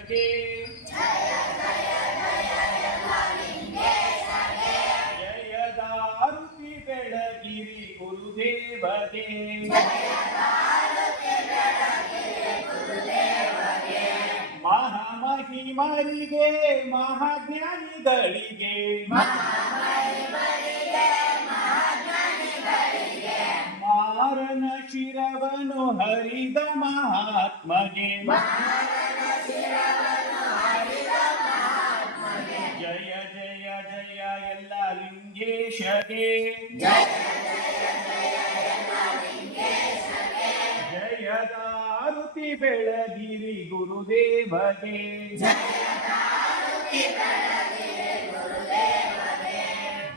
ಲಿಂಗೇಶಗೆ ಜಯದಾರುತಿ ಬೆಳಗಿರಿ ಗುರುದೇವಗೆ ಮಹಾಮಹಿಮರಿಗೆ ಮಹಾಜ್ಞಾನಿಗಳಿಗೆ ಮಾರನ ಶಿರವನು ಹರಿದ ಮಹಾತ್ಮಗೆ ಜಯ ಜಯ ಜಯ ಎಲ್ಲ ಲಿಂಗೇಶಗೆ ಜಯದಾರುತಿ ಬೆಳಗಿರಿ ಗುರುದೇವಗೆ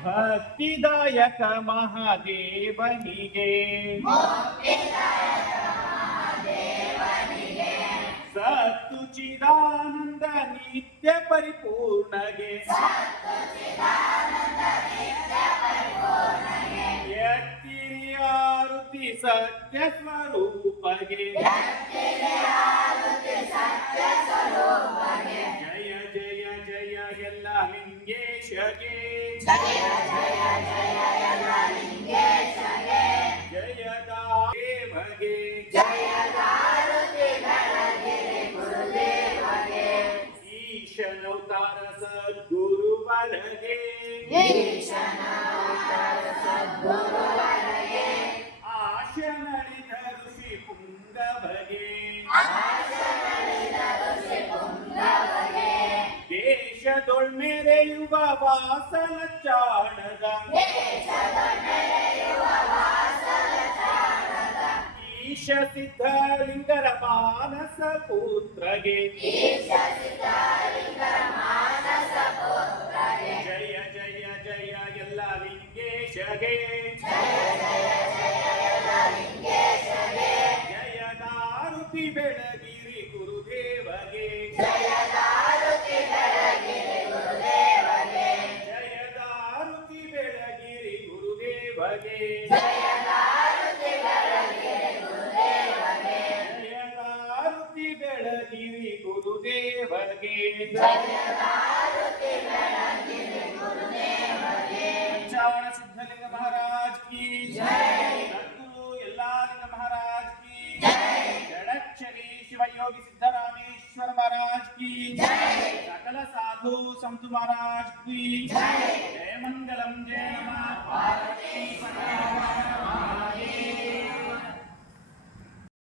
ಭಕ್ತಿದಾಯಕ ಮಹಾದೇವನಿಗೆ ಸತ್ತು ಚಿದಾನಂದ ನಿತ್ಯ ಪರಿಪೂರ್ಣಗೆ ಯತ್ತಿರಿಯಾರುತಿ ಸತ್ಯ ಸ್ವರೂಪಗೆ ಜಯ ಜಯ ಜಯ ಎಲ್ಲ ಲಿಂಗೇಶಗೆ ಜಯದಾದೇವಗೆ ಈಶನವತಾರ ಸದ್ಗುರುವರಗೆ ಆಶನಳಿದ ಋಷಿ ಪುಂಗವಗೆ ದೇಶದೊಳ್ಮೆರೆಯುವ ವಾಸಲ ಚಾಣದ ಈಶ ಸಿದ್ಧಲಿಂಗರ ಮಾನಸ ಪುತ್ರಗೆ ಜಯ ಜಯ ಜಯ ಎಲ್ಲ ಲಿಂಗೇಶಗೆ ಜಯದಾರುತಿ ಬೆಳಗಿರಿ ಗುರುದೇವಗೆ ಜಯದಾರುತಿ ಬೆಳಗಿರಿ ಗುರುದೇವಗೆ ಜಯದಾರುತಿ ಬೆಳಗಿರಿ ಗುರುದೇವಗೆ ಚಾವಣ ಸಿದ್ಧಲಿಂಗ ಮಹಾರಾಜ್ ಕಿ ಸದ್ಗುರು ಯಲ್ಲಾಲಿಂಗ ಮಹಾರಾಜ್ ಕಿ ಜಡಕ್ಷರಿ ಶಿವಯೋಗಿ ಸಿದ್ದರಾಮೇಶ್ವರ ಮಹಾರಾಜ್ की सकल साधु संत महाराज की जय मंगलम जय नमः पार्वती